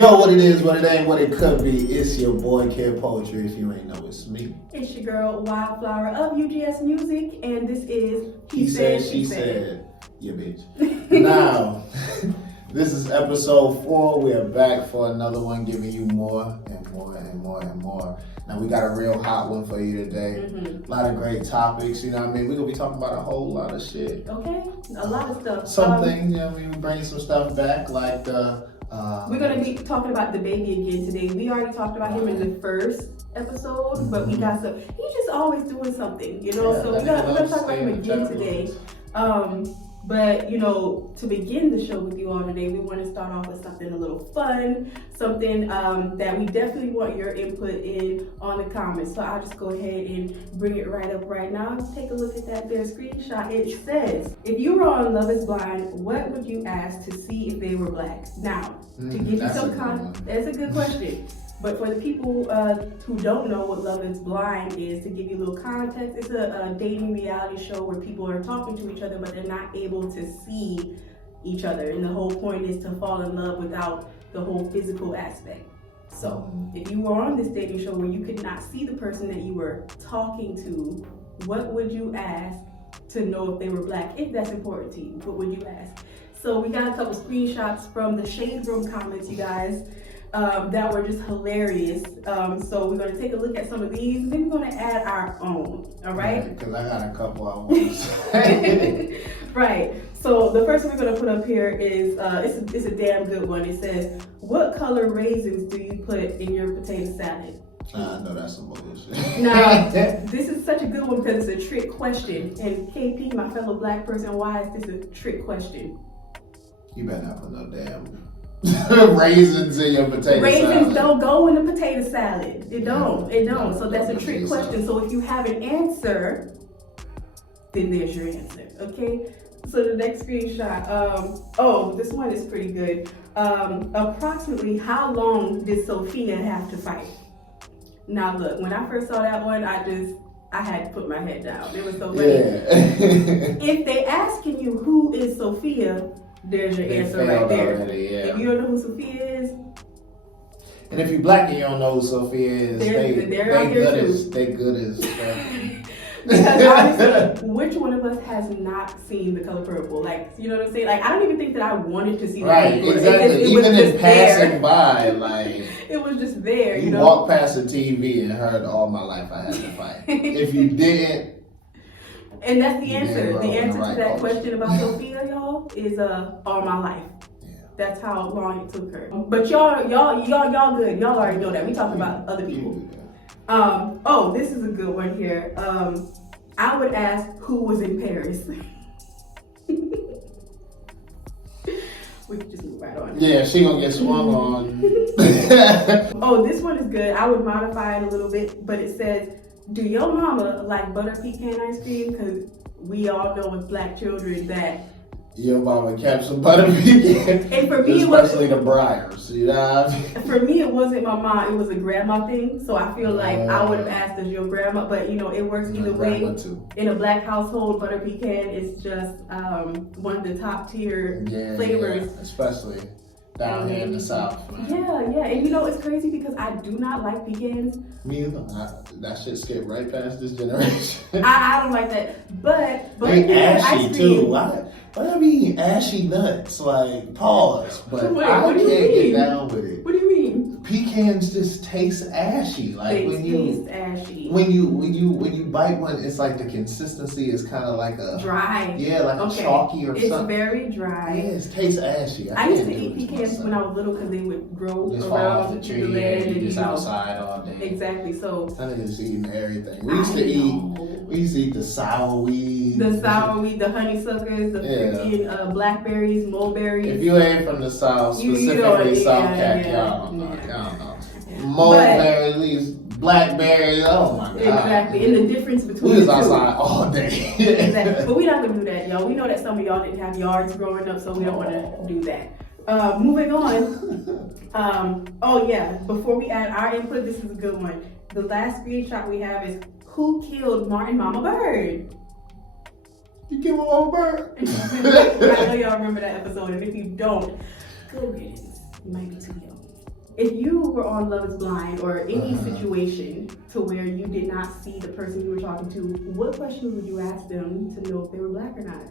Yo, what it is, what it ain't, what it could be. It's your boy, Kid Poetry. If you ain't know, it's me. It's your girl, Wildflower of UGS Music, and this is He said, she said. Yeah, bitch. Now, this is episode 4. We are back for another one, giving you more and more and more and more. Now, we got a real hot one for you today. A lot of great topics, you know what I mean? We're going to be talking about a whole lot of shit. Okay, a lot of stuff. Something, you know what I mean? We bring some stuff back, like the... we're going to be talking about the baby again today. We already talked about him in the first episode, but we got some. He's just always doing something, you know. Yeah, so we're gonna talk about him again today. But you know, to begin the show with you all today, we want to start off with something a little fun, something that we definitely want your input in on the comments. So I'll just go ahead and bring it right up right now. Let's take a look at that there screenshot. It says, if you were on Love is Blind, what would you ask to see if they were black? Now, to give you some context, that's a good question. But for the people who don't know what Love is Blind is, to give you a little context, it's a dating reality show where people are talking to each other, but they're not able to see each other. And the whole point is to fall in love without the whole physical aspect. So if you were on this dating show where you could not see the person that you were talking to, what would you ask to know if they were black? If that's important to you, what would you ask? So we got a couple screenshots from the Shade Room comments, you guys. That were just hilarious. So we're going to take a look at some of these, and then we're going to add our own. All right? Because I got a couple I want to say. Right. So the first one we're going to put up here is it's a damn good one. It says, "What color raisins do you put in your potato salad?" I know that's some bullshit. Now, this is such a good one because it's a trick question. And KP, my fellow black person, why is this a trick question? You better not put no damn raisins in your potato salad. Raisins don't go in the potato salad. It don't. So that's a trick question. So if you have an answer, then there's your answer. Okay. So the next screenshot. This one is pretty good. Approximately how long did Sophia have to fight? Now look, when I first saw that one, I had to put my head down. It was so funny. Yeah. If they asking you who is Sophia, there's your answer right there. Already, yeah. If you don't know who Sophia is, and if you're black and you don't know who Sophia is, they good as because honestly, which one of us has not seen The Color Purple? Like, you know what I'm saying? Like, I don't even think that I wanted to see that. Right, exactly. Even in passing by, like it was just there. You know? Walked past the TV and heard all my life I had to fight. If you didn't. And that's the answer. The answer to that question about Sophia, y'all, is all my life. Yeah. That's how long it took her. But y'all good. Y'all already know that. We talking about other people. This is a good one here. I would ask who was in Paris. We can just move right on. Yeah, she gonna get swung on. This one is good. I would modify it a little bit, but it says, do your mama like butter pecan ice cream? Because we all know with black children that your mama kept some butter pecan. And for me, especially the Briars, you know what I mean? For me, it wasn't my mom, it was a grandma thing. So I feel like I would have asked as your grandma, but you know, it works either way. In a black household, butter pecan is just one of the top tier flavors. Yeah, especially down here in the South. Man. Yeah, and you know, it's crazy because I do not like pecans. Me either. That shit skipped right past this generation. I don't like that, but they ashy too. Why I be eating ashy nuts? Like, pause. But wait, I can't get down with it. What do you mean? Pecans just taste ashy. Like taste ashy. When you bite one, it's like the consistency is kind of like a dry. Yeah, like a chalky or something. It's very dry. Yeah, it tastes ashy. I used to eat pecans when I was little because they would grow just around the tree. And you just outside all day. Exactly. So I was eating everything. We used to eat the sour weed. The honeysuckers, the freaking blackberries, mulberries. If you ain't from the South, specifically South Cat, y'all don't know. Mulberries, blackberries, oh my God. Exactly, and the difference between we was outside all day. Exactly, but we're not gonna do that, y'all. We know that some of y'all didn't have yards growing up, so we don't want to do that. Moving on. Before we add our input, this is a good one. The last screenshot we have is, who killed Martin Mama Bird? You killed Mama Bird? I know y'all remember that episode, and if you don't, good riddance. You might be too young. if you were on Love is Blind or any situation to where you did not see the person you were talking to, what questions would you ask them to know if they were black or not?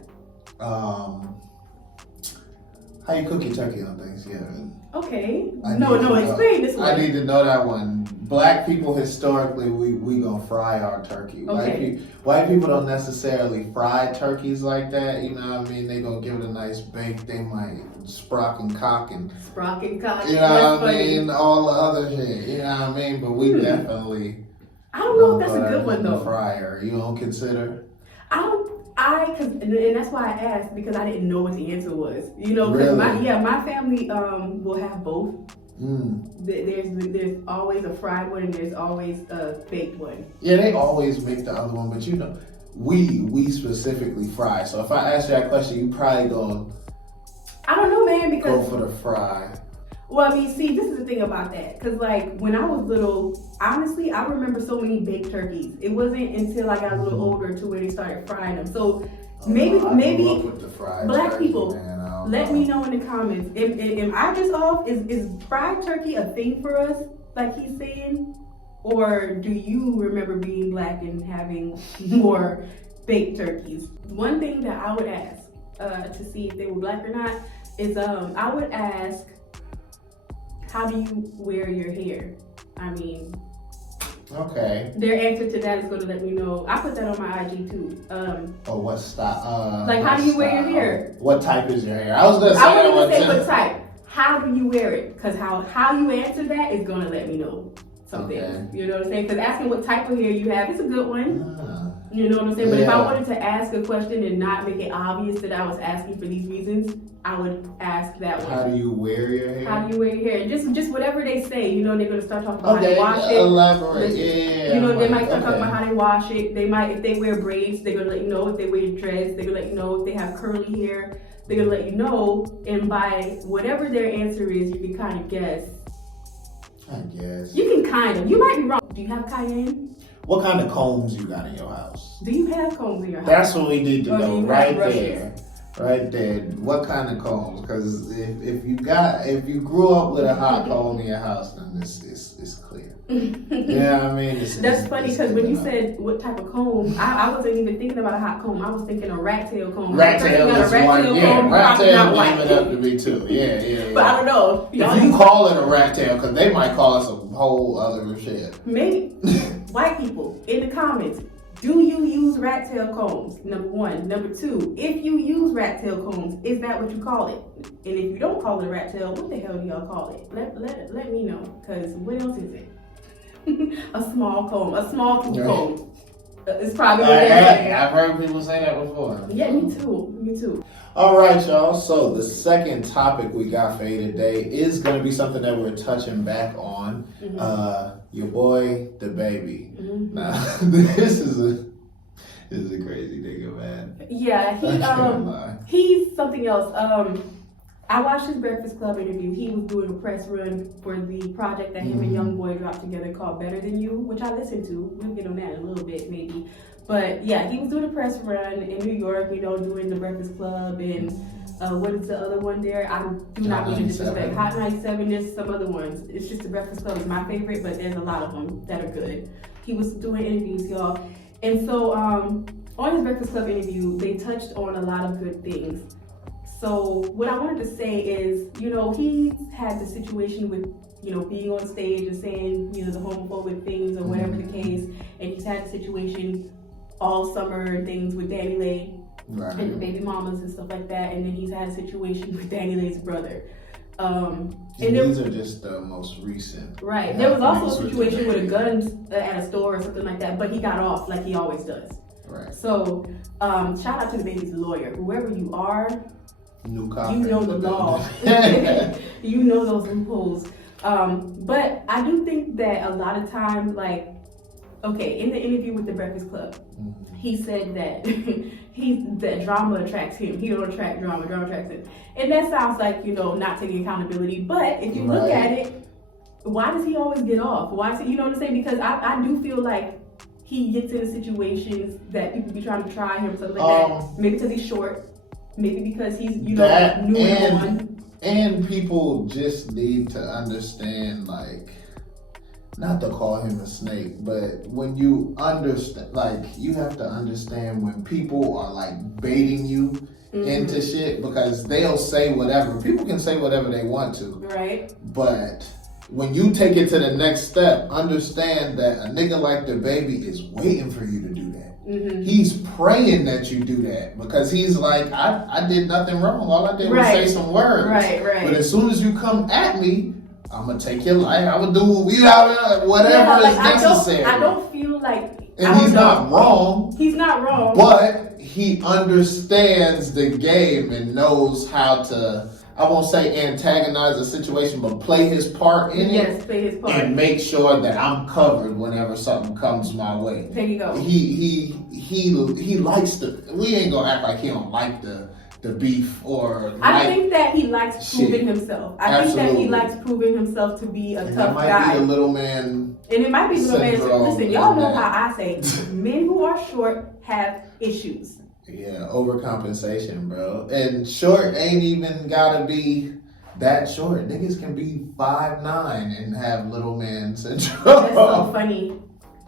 How you cook your turkey on Thanksgiving? Okay. No, explain this one. I need to know that one. Black people, historically, we gonna fry our turkey. Okay. White people don't necessarily fry turkeys like that. You know what I mean? They gonna give it a nice bake. They might sprock and cock. You know what I mean? All the other shit. You know what I mean? But we definitely. I don't know if that's a good one though. Fryer. You don't consider? And that's why I asked, because I didn't know what the answer was. You know, because my family will have both. There's always a fried one and there's always a baked one. Yeah, they always make the other one, but you know, we specifically fry. So if I ask you that question, you probably gonna. I don't know, man, because go for the fry. Well, I mean, see, this is the thing about that. Because, like, when I was little, honestly, I remember so many baked turkeys. It wasn't until I got a little older to where they started frying them. So, maybe black people, let me know in the comments. Am I just off? Is fried turkey a thing for us, like he's saying? Or do you remember being black and having more baked turkeys? One thing that I would ask to see if they were black or not is I would ask, how do you wear your hair? I mean, okay. Their answer to that is going to let me know. I put that on my IG too. What style? Like, how do you wear your hair? What type is your hair? I was going to say what type. How do you wear it? Because how you answer that is going to let me know something. Okay. You know what I'm saying? Because asking what type of hair you have is a good one. You know what I'm saying? But if I wanted to ask a question and not make it obvious that I was asking for these reasons, I would ask that one. How do you wear your hair? How do you wear your hair? Just whatever they say, you know, they're going to start talking about how they wash it. Elaborate, yeah. You know, they might start talking about how they wash it. They might, if they wear braids, they're going to let you know. If they wear dreads, they're going to let you know. If they have curly hair, they're going to let you know. And by whatever their answer is, you can kind of guess. I guess. You can kind of. You might be wrong. Do you have cayenne? What kind of combs you got in your house? Do you have combs in your house? That's what we need to know right there. Right there. What kind of combs? Because if you grew up with a hot comb in your house, then it's clear. Yeah, I mean, that's funny because when you said what type of comb, I wasn't even thinking about a hot comb. I was thinking a rat tail comb. Rat tail is one. Yeah, rat tail gave it up to me too. Yeah. But I don't know. If you call it a rat tail, because they might call it some whole other shit. Maybe. White people, in the comments, do you use rat tail combs? Number one. Number two, if you use rat tail combs, is that what you call it? And if you don't call it a rat tail, what the hell do y'all call it? Let me know, because what else is it? A small comb, a small tooth comb. It's probably what it is. I've heard people say that before. Yeah, me too. All right, y'all. So the second topic we got for you today is going to be something that we're touching back on. Your boy, the baby. Now, this is a crazy nigga, man. Yeah, he's something else. I watched his Breakfast Club interview. He was doing a press run for the project that him and Young Boy dropped together called Better Than You, which I listened to. We'll get on that in a little bit, maybe. But yeah, he was doing a press run in New York, you know, doing the Breakfast Club and what is the other one there? I do not mean to disrespect. Hot 97, there's some other ones. It's just the Breakfast Club is my favorite, but there's a lot of them that are good. He was doing interviews, y'all. And so on his Breakfast Club interview, they touched on a lot of good things. So what I wanted to say is, you know, he's had the situation with, you know, being on stage and saying, you know, the homophobic things or whatever the case, and he's had the situation all summer and things with Danny Lay and the baby mamas and stuff like that, and then he's had a situation with Danny Lay's brother. And these are just the most recent. Right. There was also a situation with a gun at a store or something like that, but he got off like he always does. Right. So shout out to the baby's lawyer. Whoever you are, you know the law. You know those loopholes. But I do think that a lot of times, like, okay, in the interview with the Breakfast Club, he said that that drama attracts him. He don't attract drama attracts him. And that sounds like, you know, not taking accountability. But if you look at it, why does he always get off? Why is he, you know what I'm saying? Because I do feel like he gets into situations that people be trying to try him, something like that. Maybe because he's short. Maybe because he's, you know, new and one. And people just need to understand, like, not to call him a snake, but when you understand, like, you have to understand when people are like baiting you into shit, because they'll say whatever. People can say whatever they want to. Right. But when you take it to the next step, understand that a nigga like the baby is waiting for you to do that. He's praying that you do that, because he's like, I did nothing wrong. All I did was say some words. Right. But as soon as you come at me, I'm gonna take your life. I would do whatever is necessary. I don't feel like. And he's not wrong. He's not wrong. But he understands the game and knows how to, I won't say antagonize the situation, but play his part in it. Yes, play his part. And make sure that I'm covered whenever something comes my way. There you go. He likes the, we ain't gonna act like he don't like the beef or I think that he likes proving himself. I think that he likes proving himself to be a tough guy. It might be a little man. And it might be little man. Listen, y'all know how I say men who are short have issues. Yeah, overcompensation, bro. And short ain't even gotta be that short. Niggas can be 5'9" and have little man syndrome. That's so funny.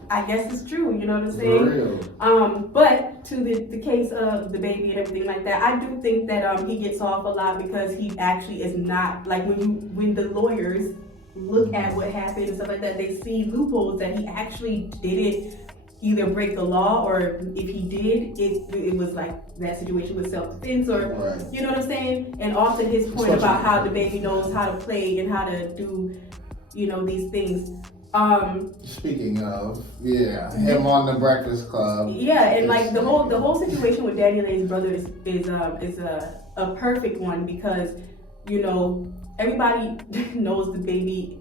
I guess it's true, you know what I'm saying? For real. But to the case of the baby and everything like that, I do think that he gets off a lot because he actually is not, like, when the lawyers look at what happened and stuff like that, they see loopholes that he actually didn't either break the law, or if he did, it was like that situation with self-defense, or you know what I'm saying? And also his point about how the baby knows how to play and how to do, you know, these things. Speaking of, him on the Breakfast Club. Yeah, and like the whole situation with Daniel's brother is a perfect one, because, you know, everybody knows the baby.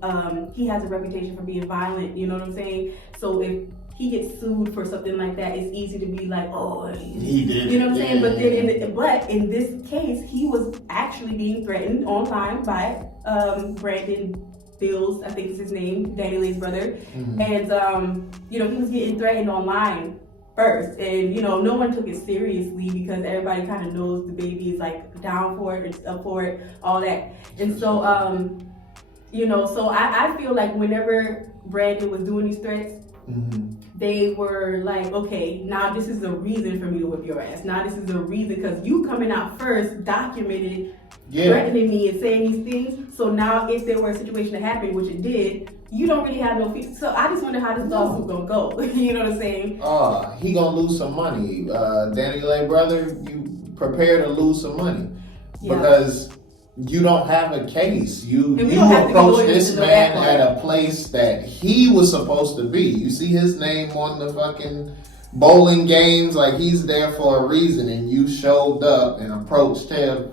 He has a reputation for being violent. You know what I'm saying? So if he gets sued for something like that, it's easy to be like, oh, he did. You know what I'm saying? But then, in this case, he was actually being threatened online by Brandon Bills, I think is his name, Daniel's brother, and you know, he was getting threatened online first, and you know, no one took it seriously because everybody kind of knows the baby is like down for it, or up for it, all that, and so you know, so I feel like whenever Brandon was doing these threats, they were like, okay, now this is a reason for me to whip your ass. Now this is a reason, because you coming out first, documented, threatening me and saying these things. So now if there were a situation that happened, which it did, you don't really have no feet. So I just wonder how this lawsuit gonna go. You know what I'm saying? He gonna lose some money. Daniel brother, you prepare to lose some money. Because you don't have a case. You approached this man at a place that he was supposed to be. You see his name on the fucking bowling games, like he's there for a reason, and you showed up and approached him,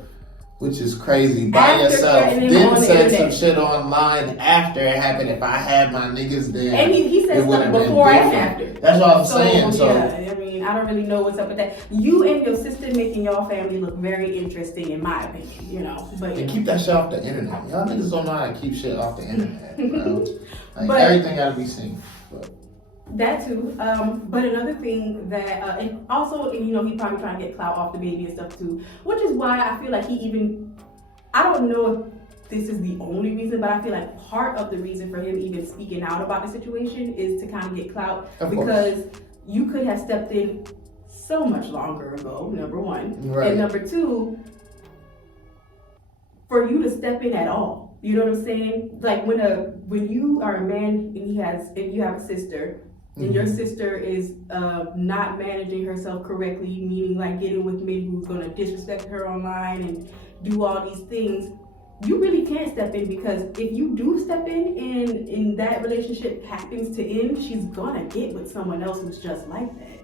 which is crazy, by yourself. Then said some shit online after it happened. If I had my niggas there, and he said stuff before and after. That's what I'm saying. So yeah, I mean, I don't really know what's up with that. You and your sister making your family look very interesting, in my opinion. You know, but and keep that shit off the internet. Y'all niggas don't know how to keep shit off the internet, bro. Like everything gotta be seen. But. That too, but another thing that, and also, you know, he probably trying to get clout off the baby and stuff too, which is why I feel like I don't know if this is the only reason, but I feel like part of the reason for him even speaking out about the situation is to kind of get clout, because you could have stepped in so much longer ago, number one, and number two, for you to step in at all. You know what I'm saying? Like when you are a man and if you have a sister, and your sister is not managing herself correctly, meaning like getting with men who's gonna disrespect her online and do all these things, you really can't step in, because if you do step in and that relationship happens to end, she's gonna get with someone else who's just like that.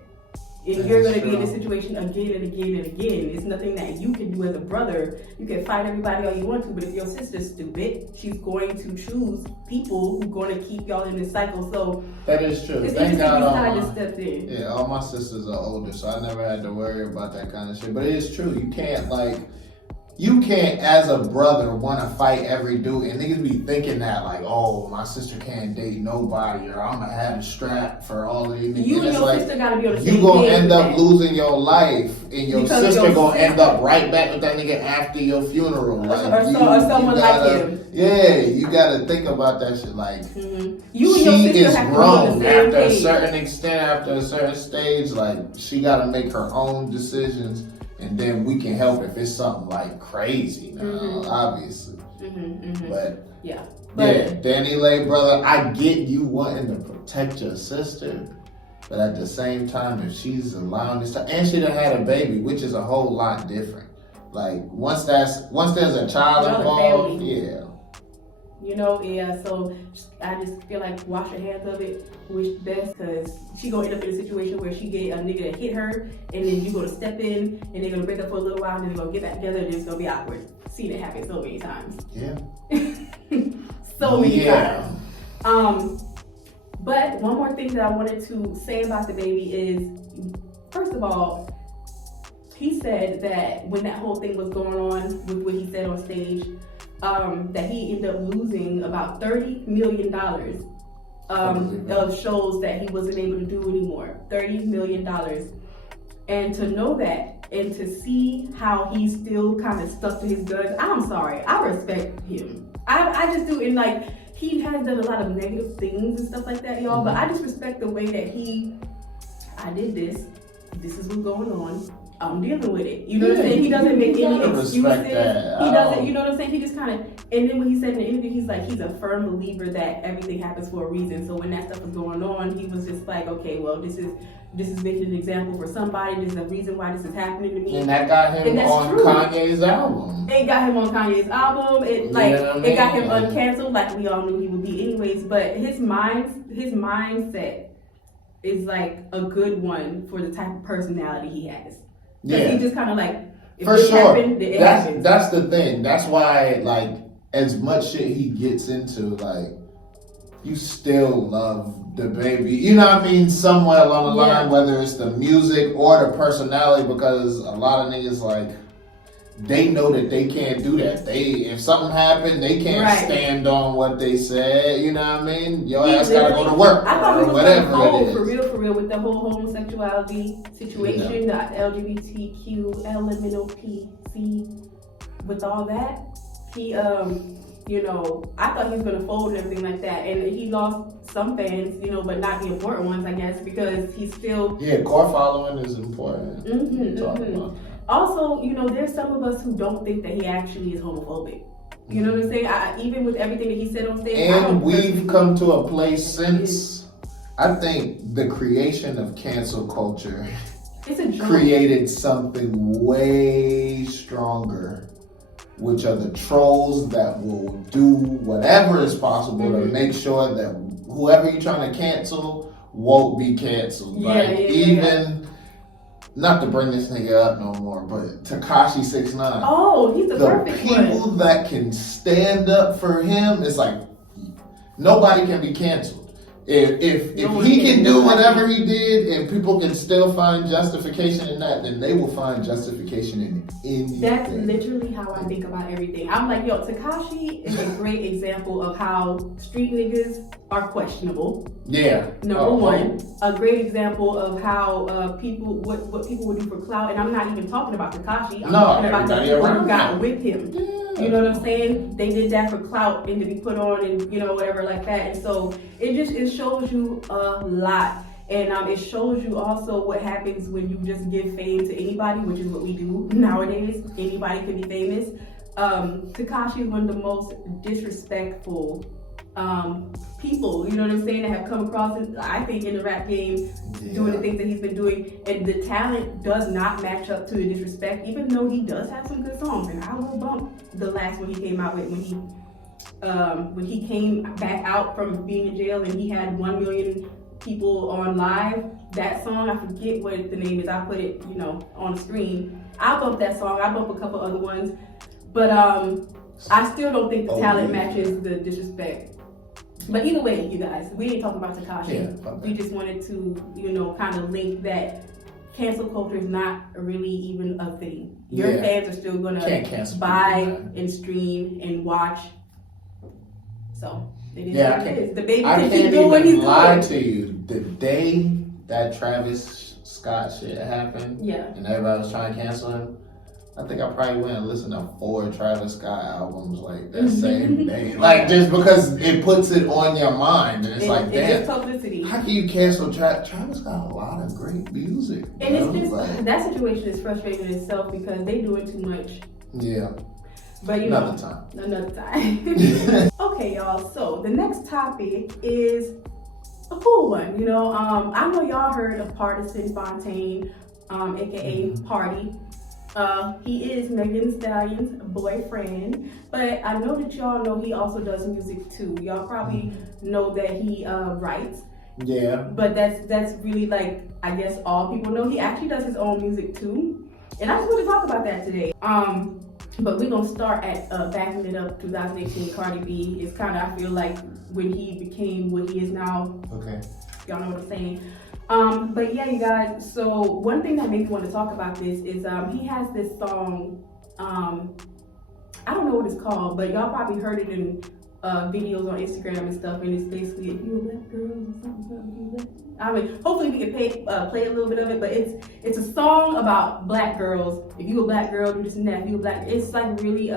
And you're going to be in this situation again and again and again. It's nothing that you can do as a brother. You can fight everybody all you want to, but if your sister's stupid, she's going to choose people who are going to keep y'all in this cycle. So that is true. It's Thank God all my sisters are older, so I never had to worry about that kind of shit. But it is true. You can't, like, you can't, as a brother, want to fight every dude, and niggas be thinking that like, oh, my sister can't date nobody, or I'm gonna have a strap for all of these niggas. You and your like, sister gotta be on the same you gonna page end with up that. losing your life, and your Because sister your gonna end sister- up right back with that nigga after your funeral. Like, or someone like him. Yeah, you gotta think about that shit. Like, You and your she sister is have to be on grown the same after a page. certain extent, after a certain stage. Like, she gotta make her own decisions. And then we can help if it's something like crazy now, obviously. But yeah, Danny Lay, brother, I get you wanting to protect your sister, but at the same time, if she's allowing this stuff, and she done had a baby, which is a whole lot different. Like once there's a child involved, yeah. You know, yeah, so I just feel like wash your hands of it, wish the best, because she gonna end up in a situation where she get a nigga that hit her, and then you gonna step in, and they're gonna break up for a little while, and then they're gonna get back together, and it's gonna be awkward. Seen it happen so many times. Yeah. So many times. But one more thing that I wanted to say about the baby is, first of all, he said that when that whole thing was going on with what he said on stage, that he ended up losing about $30 million of shows that he wasn't able to do anymore. $30 million. And to know that and to see how he's still kind of stuck to his guns, I'm sorry, I respect him. I just do. And like, he has done a lot of negative things and stuff like that, y'all, but I just respect the way that I did this is what's going on. I'm dealing with it. You know what I'm saying? He doesn't make any excuses. He doesn't, you know what I'm saying? He just kind of, and then when he said in the interview, he's like, he's a firm believer that everything happens for a reason. So when that stuff was going on, he was just like, okay, well, this is making an example for somebody. There's a reason why this is happening to me. And that got him on Kanye's album. It got him on Kanye's album. It got him uncanceled, like we all knew he would be anyways. But his mindset is like a good one for the type of personality he has. Yeah, he just kind of like, if for it sure. Happened, it happens. That's the thing. That's why, like, as much shit he gets into, like, you still love the baby. You know what I mean? Somewhere along the line, whether it's the music or the personality, because a lot of niggas, like, they know that they can't do that. If something happened, they can't stand on what they said. You know what I mean? Your ass gotta go to work or whatever it is. For real, with the whole homosexuality situation, the LGBTQ, LMNOPC, with all that, he, you know, I thought he was gonna fold and everything like that, and he lost some fans, you know, but not the important ones, I guess, because he's still. Yeah, core following is important. About. Also, you know, there's some of us who don't think that he actually is homophobic. You know what I'm saying? Even with everything that he said on stage. And we've come to a place since, I think, the creation of cancel culture created something way stronger, which are the trolls that will do whatever is possible to make sure that whoever you're trying to cancel won't be canceled. Not to bring this nigga up no more, but Tekashi 6ix9ine. Oh, he's the perfect one. The people that can stand up for him, it's like nobody can be canceled. If he can do whatever he did and people can still find justification in that, then they will find justification in anything. That's literally how I think about everything. I'm like, yo, Tekashi is a great example of how street niggas are questionable. Yeah. Number one. A great example of how what people would do for clout. And I'm not even talking about Tekashi. I'm talking about the people who got with him. Yeah. You know what I'm saying? They did that for clout and to be put on and, you know, whatever like that. And so it shows you a lot. And it shows you also what happens when you just give fame to anybody, which is what we do nowadays. Anybody can be famous. Tekashi is one of the most disrespectful people, you know what I'm saying, that have come across it, I think, in the rap game, doing the things that he's been doing, and the talent does not match up to the disrespect, even though he does have some good songs. And I will bump the last one he came out with when he came back out from being in jail and he had 1 million people on live. That song, I forget what the name is, I put it, you know, on the screen. I bump that song, I bump a couple other ones, but I still don't think the talent matches the disrespect. But either way, you guys, we ain't talking about Tekashi. We just wanted to, you know, kind of link that cancel culture is not really even a thing. Your Yeah. fans are still gonna buy and stream and watch. So it is what it is. The baby I can can't keep doing what even he's lie doing. to you. The day that Travis Scott shit happened, and everybody was trying to cancel him, I think I probably went and listened to 4 Travis Scott albums like that same day. Like, just because it puts it on your mind. And it's like, damn, publicity. How can you cancel Travis got a lot of great music. And it's just, like, that situation is frustrating in itself because they doing too much. Yeah. But another time. Okay, y'all. So the next topic is a cool one. I know y'all heard of Partisan Fontaine, aka Party. He is Megan Thee Stallion's boyfriend, but I know that y'all know he also does music too. Y'all probably know that he writes. Yeah. But that's really, like, I guess all people know. He actually does his own music too. And I just want to talk about that today. But we're gonna start at backing it up 2018 Cardi B. It's kinda, I feel like, when he became what he is now. Okay. Y'all know what I'm saying. But yeah, you guys, so one thing that made me want to talk about this is he has this song, I don't know what it's called, but y'all probably heard it in videos on Instagram and stuff, and it's basically, if you a black girl or something. I mean, hopefully we can play a little bit of it, but it's a song about black girls. If you a black girl, do this and that. If you a black, it's like really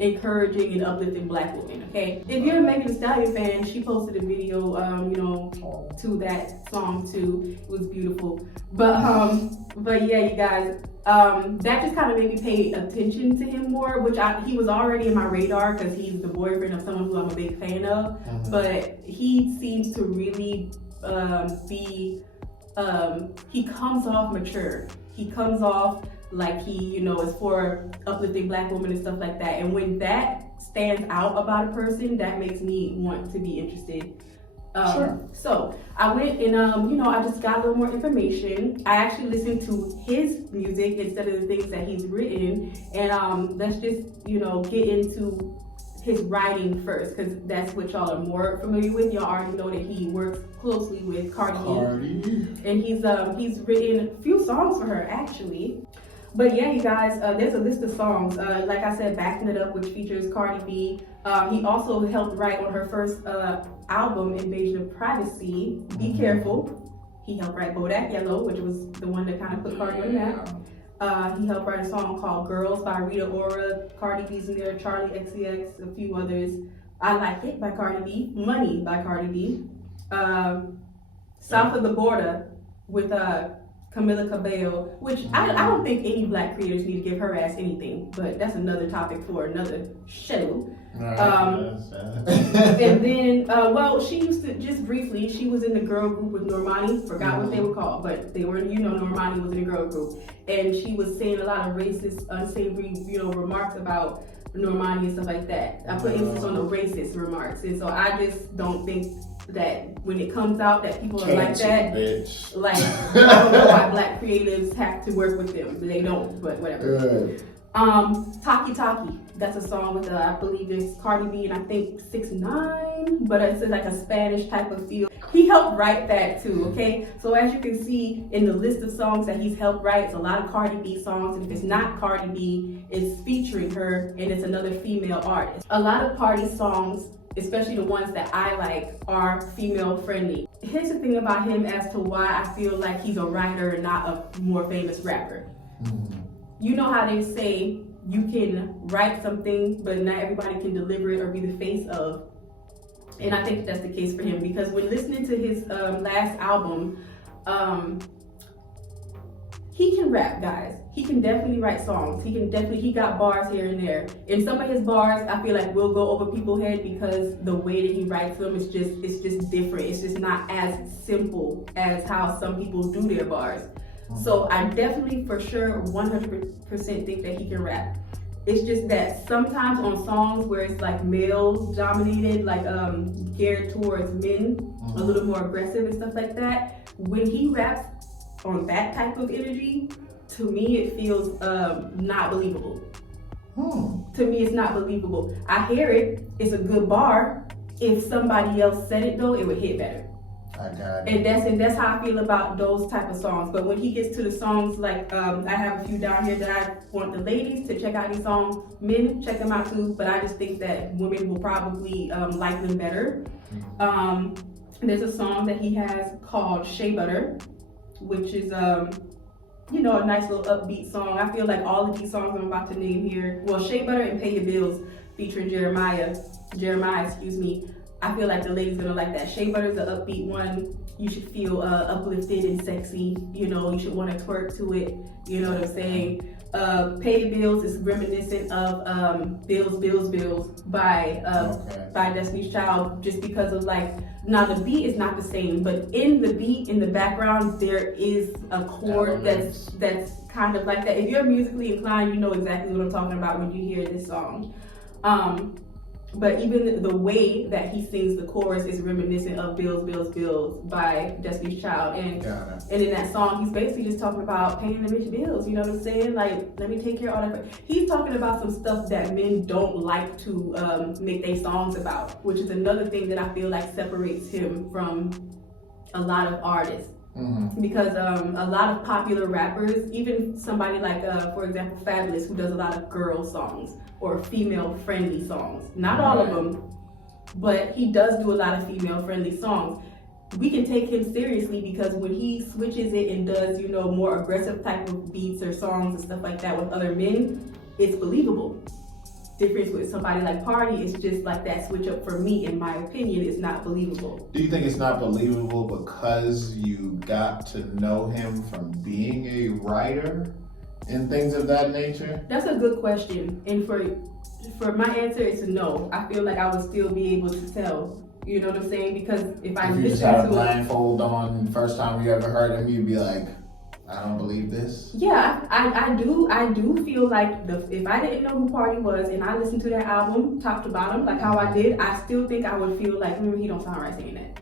encouraging and uplifting black women. Okay, if you're a Megan Thee Stallion fan, she posted a video, to that song too. It was beautiful. But yeah, you guys, that just kind of made me pay attention to him more, which he was already in my radar because he's the boyfriend of someone who I'm a big fan of. But he seems to really he comes off mature. He comes off like he, is for uplifting black women and stuff like that. And when that stands out about a person, that makes me want to be interested. Sure. So I went and I just got a little more information. I actually listened to his music instead of the things that he's written, and let's just get into his writing first, because that's what y'all are more familiar with. Y'all already know that he works closely with Cardi B, and he's written a few songs for her actually. But yeah, you guys, there's a list of songs. Like I said, Backing It Up, which features Cardi B. He also helped write on her first album, Invasion of Privacy, Be Careful. He helped write Bodak Yellow, which was the one that kind of put Cardi on the map. He helped write a song called Girls by Rita Ora, Cardi B's in there, Charlie XCX, a few others. I Like It by Cardi B, Money by Cardi B. South of the Border with Camila Cabello, which I don't think any black creators need to give her ass anything, but that's another topic for another show. And then, she used to, just briefly, she was in the girl group with Normani, forgot what they were called, but they were, Normani was in a girl group, and she was saying a lot of racist, unsavory, remarks about Normani and stuff like that. I put emphasis on the racist remarks, and so I just don't think that when it comes out that people are like that, bitch. Like, I don't know why black creatives have to work with them. They don't, but whatever. Good. Taki Taki, that's a song with I believe it's Cardi B and I think 6ix9ine, but it's like a Spanish type of feel. He helped write that too, okay? So as you can see in the list of songs that he's helped write, it's a lot of Cardi B songs, and if it's not Cardi B, it's featuring her and it's another female artist. A lot of Cardi songs, especially the ones that I like, are female friendly. Here's the thing about him as to why I feel like he's a writer and not a more famous rapper. You know how they say you can write something, but not everybody can deliver it or be the face of. And I think that's the case for him, because when listening to his last album, he can rap, guys. He can definitely write songs. He got bars here and there. And some of his bars, I feel like will go over people's head because the way that he writes them is it's just different. It's just not as simple as how some people do their bars. So I definitely, for sure, 100% think that he can rap. It's just that sometimes on songs where it's like male dominated, like geared towards men, a little more aggressive and stuff like that, when he raps on that type of energy, to me it feels not believable. To me it's not believable. I hear it, it's a good bar. If somebody else said it though, it would hit better. I got it. And that's how I feel about those type of songs. But when he gets to the songs like I have a few down here that I want the ladies to check out these songs. Men, check them out too. But I just think that women will probably like them better. There's a song that he has called Shea Butter, which is a nice little upbeat song. I feel like all of these songs I'm about to name here, well, Shea Butter and Pay Your Bills featuring Jeremiah, I feel like the ladies gonna like that. Shea Butter is an upbeat one. You should feel uplifted and sexy. You should want to twerk to it. You know what I'm saying? Pay Your Bills is reminiscent of Bills, Bills, Bills by Destiny's Child, just because of now the beat is not the same, but in the beat, in the background, there is a chord that's kind of like that. If you're musically inclined, you know exactly what I'm talking about when you hear this song. But even the way that he sings the chorus is reminiscent of Bills, Bills, Bills by Destiny's Child. And in that song, he's basically just talking about paying the bitch bills, you know what I'm saying? Like, let me take care of all that. He's talking about some stuff that men don't like to make their songs about, which is another thing that I feel like separates him from a lot of artists. Because a lot of popular rappers, even somebody like, for example, Fabulous, who does a lot of girl songs or female-friendly songs. Not all of them, but he does do a lot of female-friendly songs. We can take him seriously because when he switches it and does, more aggressive type of beats or songs and stuff like that with other men, it's believable. Difference with somebody like Party is just like that switch up for me, in my opinion, is not believable. Do you think it's not believable because you got to know him from being a writer and things of that nature? That's a good question. And for my answer is no. I feel like I would still be able to tell. You know what I'm saying? Because if I listen to you just had a blindfold on first time you ever heard him, you'd be like, I don't believe this. Yeah, I do feel like if I didn't know who Party was and I listened to that album top to bottom, like how I did, I still think I would feel like, he don't sound right saying that.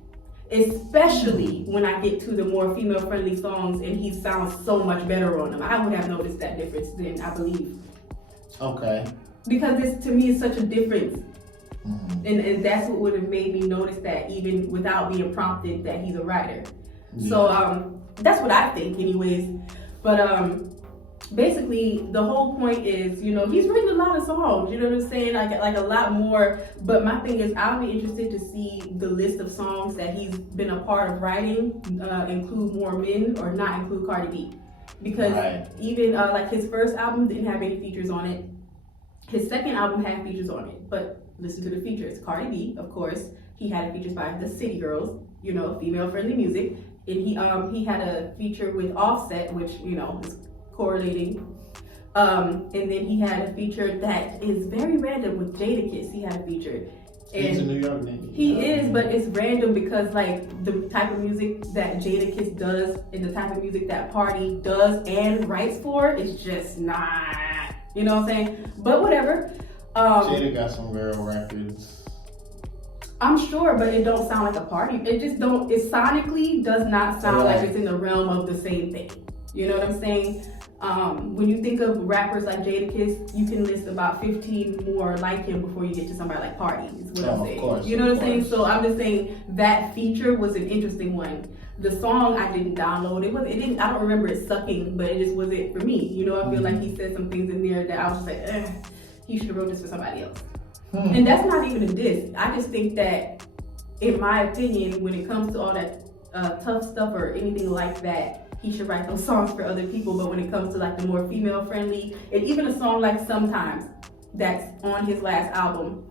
Especially when I get to the more female-friendly songs and he sounds so much better on them. I would have noticed that difference then, I believe. Okay. Because this, to me, is such a difference. And that's what would have made me notice that even without being prompted that he's a writer. Yeah. So that's what I think anyways. But basically the whole point is, he's written a lot of songs, you know what I'm saying? Like a lot more. But my thing is, I'll be interested to see the list of songs that he's been a part of writing, include more men or not include Cardi B. Because even like his first album didn't have any features on it. His second album had features on it, but listen to the features. Cardi B, of course, he had features by the City Girls, female-friendly music. And he had a feature with Offset, which, is correlating. And then he had a feature that is very random with Jadakiss. He had a feature. And he's a New York nigga. He is, but it's random because the type of music that Jadakiss does and the type of music that Party does and writes for is just not, you know what I'm saying? But whatever. Jada got some real records. I'm sure, but it don't sound like a Party. It sonically does not sound like it's in the realm of the same thing. You know what I'm saying? When you think of rappers like Jadakiss, you can list about 15 more like him before you get to somebody like Party, is what I'm saying. Of course, you know what I'm saying? So I'm just saying that feature was an interesting one. The song I didn't download. I don't remember it sucking, but it just wasn't for me. I feel like he said some things in there that I was just like, he should have wrote this for somebody else. And that's not even a diss. I just think that, in my opinion, when it comes to all that tough stuff or anything like that, he should write those songs for other people. But when it comes to the more female-friendly, and even a song like Sometimes, that's on his last album,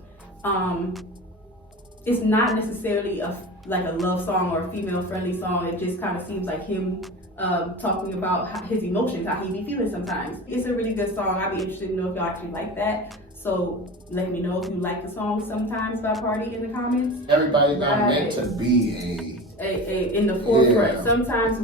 it's not necessarily a love song or a female-friendly song. It just kind of seems like him talking about his emotions, how he be feeling sometimes. It's a really good song. I'd be interested to know if y'all actually like that. So let me know if you like the song Sometimes by Party in the comments. Everybody's not meant to be in the forefront. Yeah. Sometimes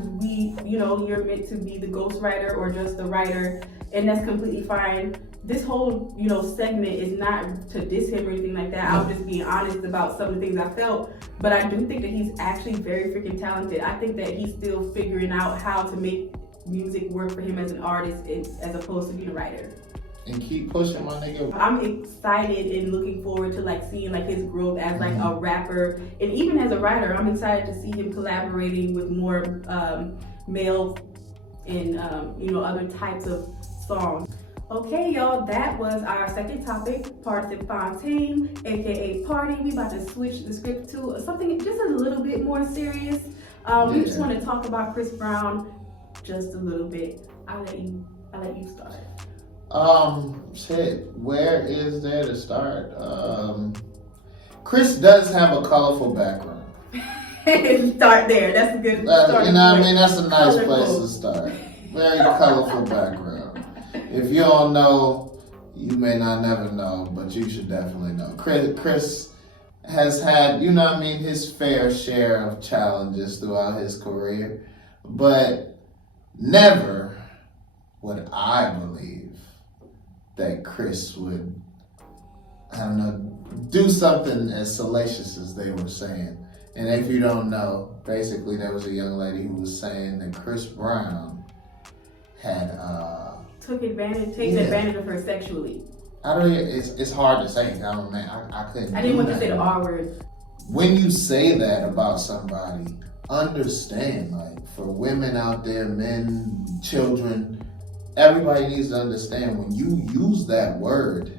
you're meant to be the ghostwriter or just the writer, and that's completely fine. This whole, segment is not to diss him or anything like that. I was just being honest about some of the things I felt, but I do think that he's actually very freaking talented. I think that he's still figuring out how to make music work for him as an artist as opposed to being a writer. and keep pushing, my nigga. I'm excited and looking forward to like seeing like his growth as like a rapper, and even as a writer. I'm excited to see him collaborating with more male and you know, other types of songs. Okay, y'all, that was our second topic, Party Fontaine, aka Party. We about to switch the script to something just a little bit more serious. We just want to talk about Chris Brown just a little bit. I'll let you start. Shit, where is there to start? Chris does have a colorful background. Start there. That's a good start. You know what I mean? That's a nice place to start. Very colorful background. If you don't know, you may not never know, but you should definitely know. Chris has had, you know what I mean, his fair share of challenges throughout his career, but never would I believe that Chris would, I don't know, do something as salacious as they were saying. And if you don't know, basically there was a young lady who was saying that Chris Brown had taken advantage of her sexually. I don't. It's hard to say. I don't. Man, I couldn't. I didn't want to say the R word. When you say that about somebody, understand. Like for women out there, men, children, everybody needs to understand. When you use that word,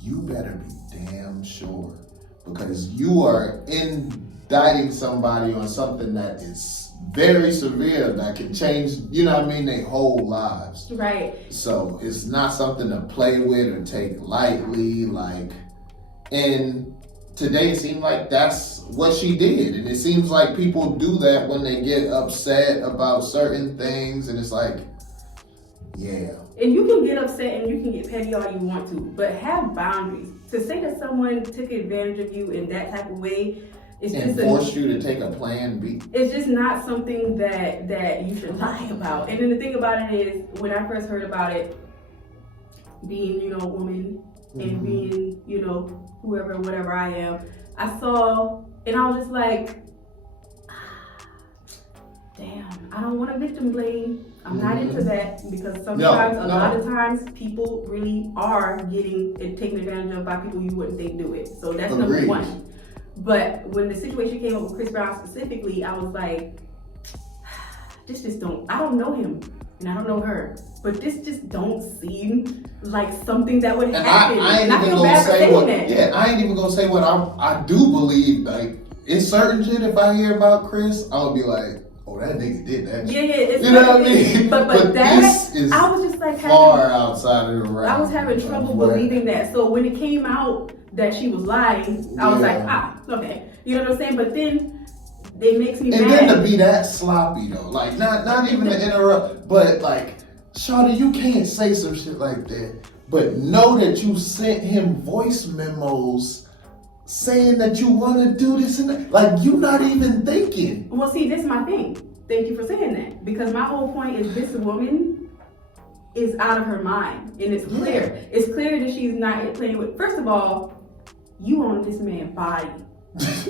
you better be damn sure, because you are indicting somebody on something that is very severe, that can change, you know what I mean, their whole lives. Right. So it's not something to play with or take lightly, like, and today it seemed like that's what she did. And it seems like people do that when they get upset about certain things, and it's like, yeah. And you can get upset and you can get petty all you want to, but have boundaries. To say that someone took advantage of you in that type of way, and forced you to take a plan B. It's just not something that you should lie about. And then the thing about it is, when I first heard about it, being, you know, a woman and being, you know, whoever, whatever I am, I saw, and I was just like, damn, I don't want to victim blame. I'm not into that, because sometimes, a lot of times, people really are getting taken advantage of by people you wouldn't think do it. So that's number one. But when the situation came up with Chris Brown specifically, I was like, this just don't, I don't know him and I don't know her, but this just don't seem like something that would happen. I ain't even gonna say what, I ain't even gonna say what I do believe. Like, it's certain shit, if I hear about Chris, I'll be like, oh, that nigga did that shit. Yeah, it's, you know what I mean? But that, this is I was just like far outside of the realm. I was having trouble believing that. So when it came out that she was lying, I was like, okay. You know what I'm saying? But then it makes me mad. And then to be that sloppy though, like not even to interrupt, but like, shawty, you can't say some shit like that. But know that you sent him voice memos saying that you want to do this and that. Like, you not even thinking. Well, see, this is my thing. Thank you for saying that. Because my whole point is, this woman is out of her mind. And it's clear. Yeah. It's clear that she's not playing with, first of all, you own this man's body.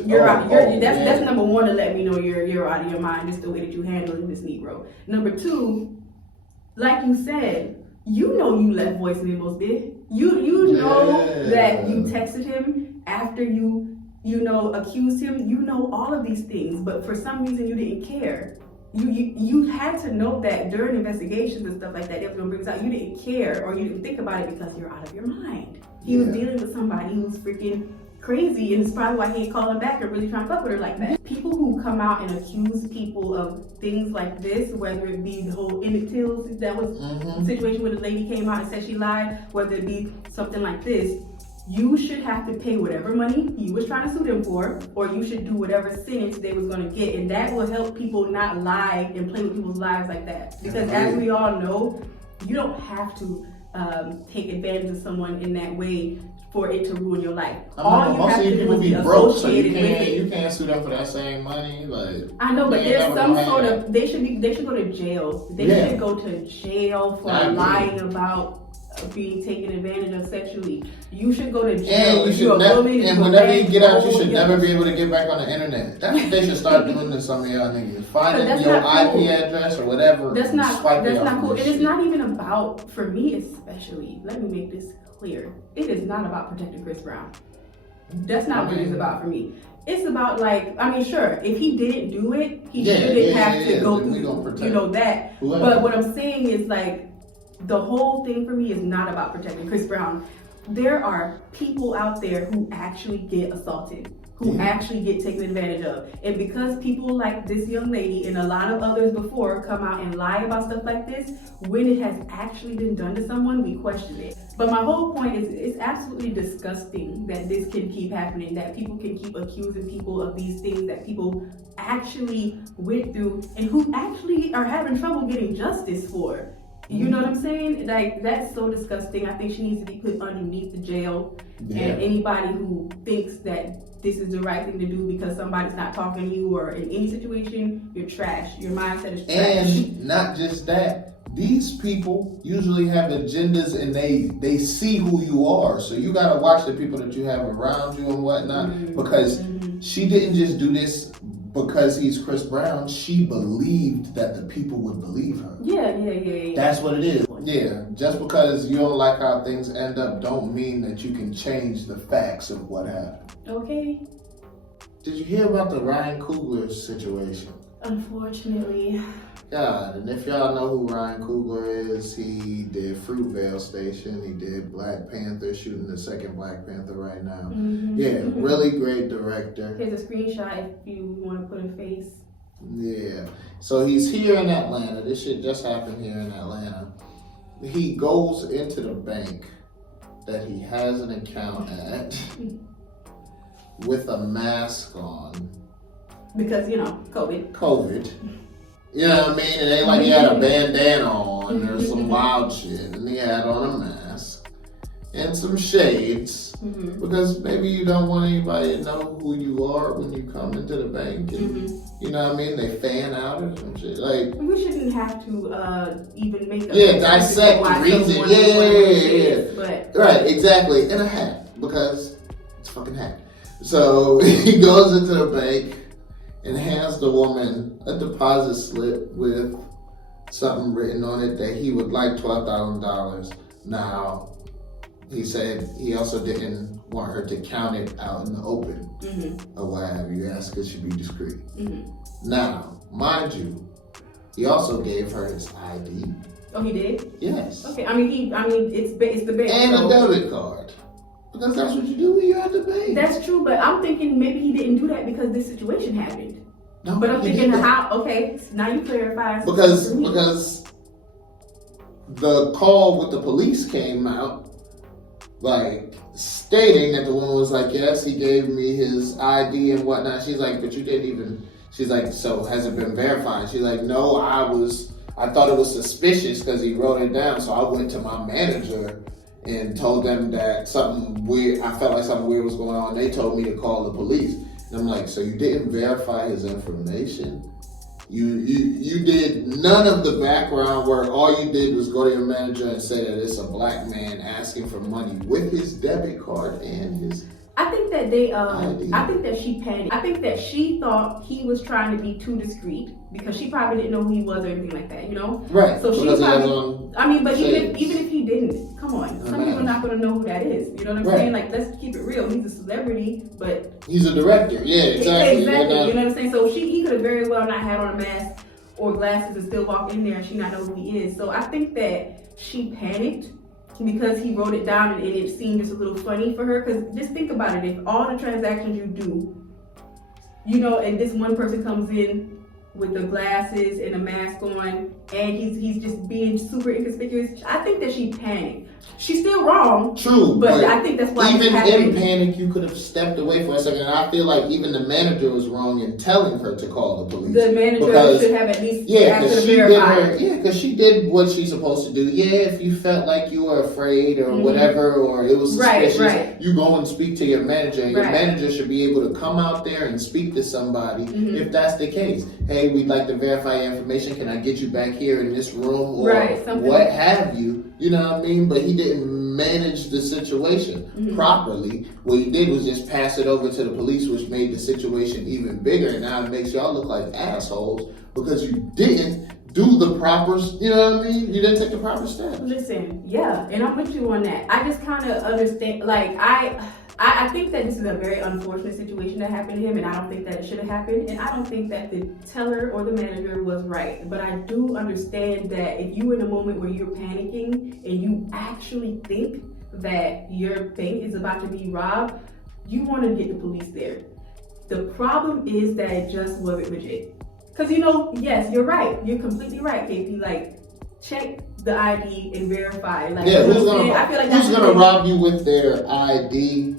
You're out. That's number one, to let me know you're out of your mind, just the way that you handling this Negro. Number two, like you said, you know you left voice memos, bitch. You know that you texted him after you accused him. You know all of these things, but for some reason you didn't care. You had to know that during investigations and stuff like that, they were gonna bring this out. You didn't care, or you didn't think about it because you're out of your mind. He was dealing with somebody who's freaking crazy, and it's probably why he ain't calling back or really trying to fuck with her like that. People who come out and accuse people of things like this, whether it be the whole Emmett Till, that was the situation where the lady came out and said she lied, whether it be something like this, you should have to pay whatever money you was trying to sue them for, or you should do whatever sentence they was going to get, and that will help people not lie and play with people's lives like that. Because as we all know, you don't have to take advantage of someone in that way for it to ruin your life. All you have to do is be associated with it. You can't sue them for that same money. Like, I know, but there's some sort of, they should go to jail. They should go to jail for lying about being taken advantage of sexually. You should go to jail. And you should whenever you get out, you should never be able to get back on the internet. That's what they should start doing to some of y'all niggas. Finding your IP address or whatever. That's not cool. And it's not even about, for me especially, let me make this clear. It is not about protecting Chris Brown. That's not what it's about for me. It's about sure, if he didn't do it, he shouldn't have to go through, that. Whoever. But what I'm saying is the whole thing for me is not about protecting Chris Brown. There are people out there who actually get assaulted, who actually get taken advantage of. And because people like this young lady and a lot of others before come out and lie about stuff like this, when it has actually been done to someone, we question it. But my whole point is it's absolutely disgusting that this can keep happening, that people can keep accusing people of these things that people actually went through and who actually are having trouble getting justice for. You know what I'm saying? That's so disgusting. I think she needs to be put underneath the jail. Yeah. And anybody who thinks that this is the right thing to do because somebody's not talking to you or in any situation, you're trash. Your mindset is trash. And not just that. These people usually have agendas and they see who you are. So you gotta watch the people that you have around you and whatnot. Because she didn't just do this because he's Chris Brown. She believed that the people would believe her. Yeah. That's what it is. Yeah, just because you don't like how things end up don't mean that you can change the facts of what happened. Okay. Did you hear about the Ryan Coogler situation? Unfortunately. God, and if y'all know who Ryan Coogler is, he did Fruitvale Station, he did Black Panther, shooting the second Black Panther right now. Really great director. Here's a screenshot if you want to put a face. Yeah, so he's here in Atlanta. This shit just happened here in Atlanta. He goes into the bank that he has an account at with a mask on. Because, COVID. You know what I mean? It ain't like he had a bandana on or some wild shit. And he had on a mask and some shades. Because maybe you don't want anybody to know who you are when you come into the bank. And, you know what I mean? They fan out or some shit. We shouldn't have to even make dissect the reason. Yeah. But, right, exactly. And a hat. Because it's a fucking hat. So he goes into the bank and hands the woman a deposit slip with something written on it that he would like $12,000. Now, he said he also didn't want her to count it out in the open or what have you. Asked because she'd be discreet. Now, mind you, he also gave her his ID. Oh, he did? Yes. Okay, it's the bank. And a debit card. Because that's what you do when you're at the bank. That's true, but I'm thinking maybe he didn't do that because this situation happened. No, but I'm thinking now you clarify. Because the call with the police came out, stating that the woman was like, yes, he gave me his ID and whatnot. She's like, but you didn't even, she's like, so has it been verified? She's like, no, I thought it was suspicious because he wrote it down. So I went to my manager and told them that something weird, I felt like something weird was going on. They told me to call the police. And I'm like, so you didn't verify his information? You did none of the background work. All you did was go to your manager and say that it's a black man asking for money with his debit card and his I think that I think that she panicked. I think that she thought he was trying to be too discreet because she probably didn't know who he was or anything like that, Right. So she probably, but even if he didn't, come on. Some people are not going to know who that is. You know what I'm saying? Let's keep it real. He's a celebrity, but... He's a director. Yeah, exactly. Exactly. You know what I'm saying? So he could have very well not had on a mask or glasses and still walk in there and she not know who he is. So I think that she panicked because he wrote it down and it seemed just a little funny for her. Because just think about it, if all the transactions you do, and this one person comes in with the glasses and a mask on and he's just being super inconspicuous, I think that she panicked. She's still wrong. True, but I think that's why even in panic you could have stepped away for a second. And I feel like even the manager was wrong in telling her to call the police. The manager should have at least because she did what she's supposed to do. Yeah, if you felt like you were afraid or whatever, or it was suspicious, you go and speak to your manager, and your manager should be able to come out there and speak to somebody if that's the case. Hey, we'd like to verify your information. Can I get you back here in this room or what have you? You know what I mean? But he he didn't manage the situation properly. What he did was just pass it over to the police, which made the situation even bigger. And now it makes y'all look like assholes because you didn't do the proper, you know what I mean? You didn't take the proper steps. Listen, yeah, and I'm with you on that. I just kind of understand, like, I think that this is a very unfortunate situation that happened to him, and I don't think that it should have happened, and I don't think that the teller or the manager was right. But I do understand that if you're in a moment where you're panicking and you actually think that your bank is about to be robbed, you want to get the police there. The problem is that it just wasn't legit. Because, you know, yes, you're right. You're completely right, KP. Like, check the ID and verify. Like, yeah, who's gonna rob you with their ID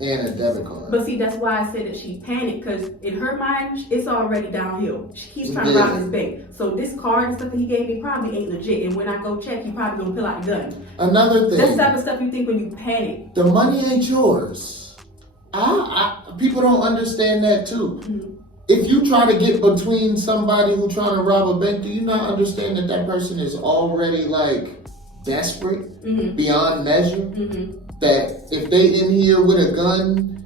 and a debit card? But see, that's why I said that she panicked, because in her mind, it's already downhill. She keeps trying to rob his bank. So this card and stuff that he gave me probably ain't legit. And when I go check, he probably gonna pull out the gun. Another thing. That's the type of stuff you think when you panic. The money ain't yours. People don't understand that too. Mm-hmm. If you try to get between somebody who's trying to rob a bank, do you not understand that that person is already like desperate, beyond measure? That if they in here with a gun,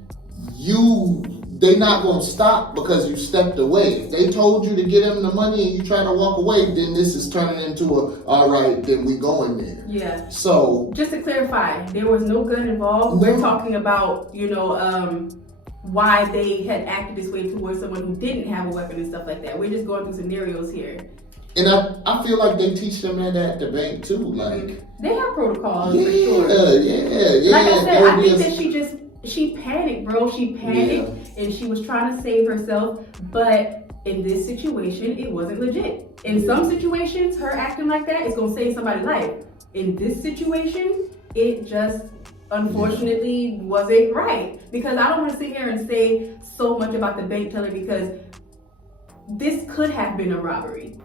they not gonna stop because you stepped away. If they told you to get them the money and you try to walk away, then this is turning into all right, then we going there. Yeah. So just to clarify, there was no gun involved. No. We're talking about, you know, why they had acted this way towards someone who didn't have a weapon and stuff like that. We're just going through scenarios here. And I feel like they teach them that at the bank too. Like they have protocols for sure. Yeah. Like I said, I think that she panicked, bro. She panicked and she was trying to save herself. But in this situation, it wasn't legit. In some situations, her acting like that is gonna save somebody's life. In this situation, it just unfortunately wasn't right. Because I don't want to sit here and say so much about the bank teller, because this could have been a robbery.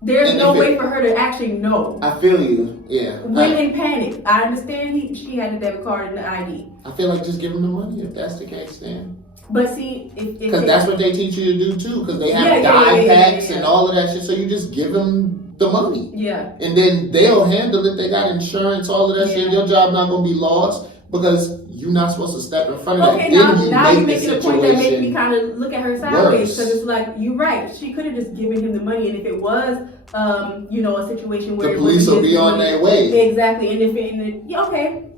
There's no way for her to actually know. I feel you, yeah. When in panic. I understand she had a debit card and the ID. I feel like just give them the money if that's the case, then. But see, because that's what they teach you to do too. Because they have packs and all of that shit. So you just give them the money. Yeah. And then they'll handle it. They got insurance, all of that shit. Your job not gonna be lost because you're not supposed to step in front of that. Okay, now you're making a point that makes me kind of look at her sideways, because it's like, you're right. She could have just given him the money, and if it was, you know, a situation where the police will be on their way. Exactly, okay,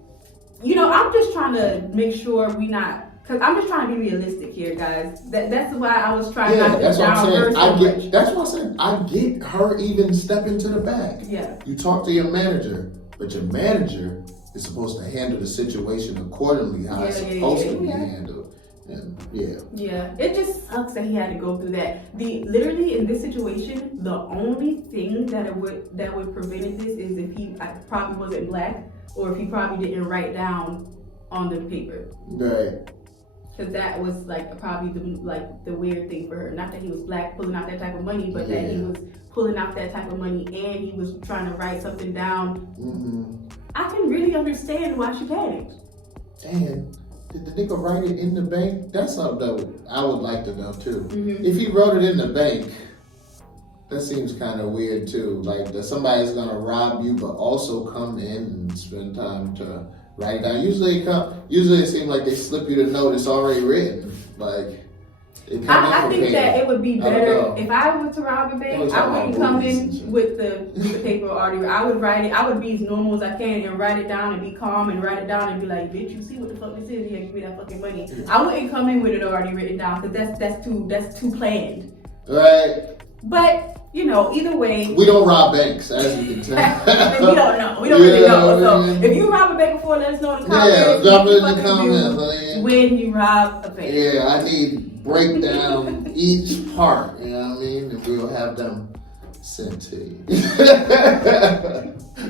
you know, I'm just trying to make sure because I'm just trying to be realistic here, guys. That's why I was trying not to down her so much. That's what I said. I get her even stepping to the back. Yeah. You talk to your manager, but your manager is supposed to handle the situation accordingly, how it's supposed to be handled. And yeah, it just sucks that he had to go through that. Literally in this situation, the only thing that would prevent this is if he probably wasn't black, or if he probably didn't write down on the paper. Right. Because that was like probably the weird thing for her. Not that he was black pulling out that type of money, but that he was pulling out that type of money and he was trying to write something down. I can really understand why she panicked. Damn, did the nigga write it in the bank? That's something that I would like to know too. If he wrote it in the bank, that seems kind of weird too. Like that somebody's gonna rob you, but also come in and spend time to write it down. Usually it seems like they slip you the note. It's already written. Like I think that it would be better if I were to rob a bank. I wouldn't come in with the paper already. I would write it. I would be as normal as I can and write it down and be calm and write it down and be like, bitch, you see what the fuck this is? Yeah, give me that fucking money. I wouldn't come in with it already written down, because that's too planned. Right. But you know, either way, we don't rob banks, as you can tell. We don't know. We don't really know. So if you rob a bank before, let us know in the comments. Yeah, drop it in the comments. When you rob a bank. Yeah, I need break down each part. You know what I mean? And we'll have them sent to you.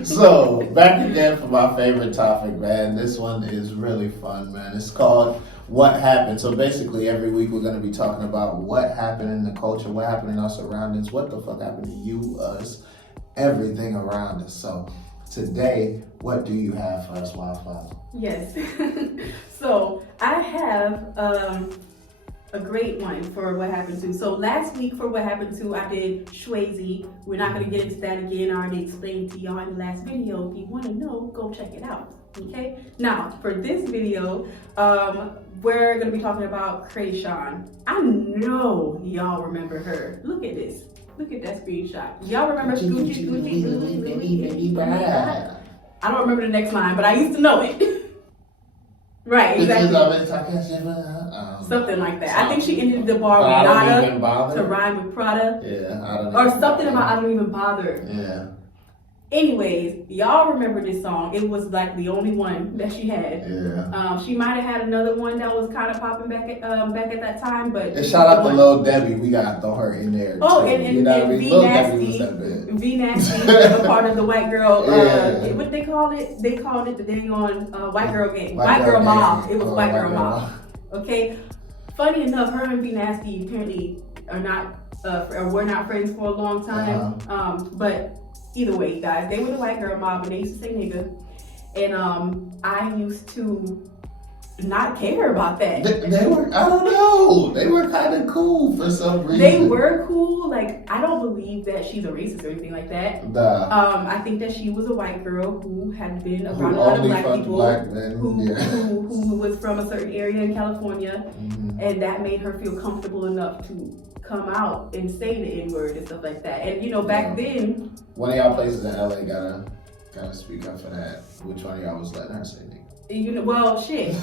So back again for my favorite topic, man. This one is really fun, man. It's called What Happened. So basically every week we're going to be talking about what happened in the culture, what happened in our surroundings, what the fuck happened to you, us, everything around us. So today, what do you have for us, Wildfire? Yes. So I have a great one for What Happened To. So last week for What Happened To, I did SHEA. We're not going to get into that again. I already explained to y'all in the last video. If you want to know, go check it out. Okay? Now, for this video, we're going to be talking about Krayshawn. I know y'all remember her. Look at this. Look at that screenshot. Y'all remember Scoochie Scoochie? I don't remember the next line, but I used to know it. Right, exactly. Something like that. I think she ended the bar with Nada to rhyme with Prada. Yeah, I don't or something about I don't even bother. Yeah. Anyways, y'all remember this song. It was like the only one that she had. Yeah. She might have had another one that was kind of popping back at that time, but... And shout out to Lil Debbie. We got to throw her in there, Oh, too. and V Nasty. V Nasty was a part of the white girl... what they called it? They called it the dang on white girl gang. White girl mob. It was white girl mob. Okay? Funny enough, her and V Nasty apparently are not... were not friends for a long time. But... Either way, you guys, they were the white girl mob and they used to say nigga. And I used to not care about that. They were, I don't know, they were kind of cool for some reason. They were cool. Like, I don't believe that she's a racist or anything like that. I think that she was a white girl who had been around a lot of black people who was from a certain area in California. And that made her feel comfortable enough to come out and say the N-word and stuff like that. And you know, back then... One of y'all places in LA gotta speak up for that. Which one of y'all was letting her say nigga? You know, well, shit.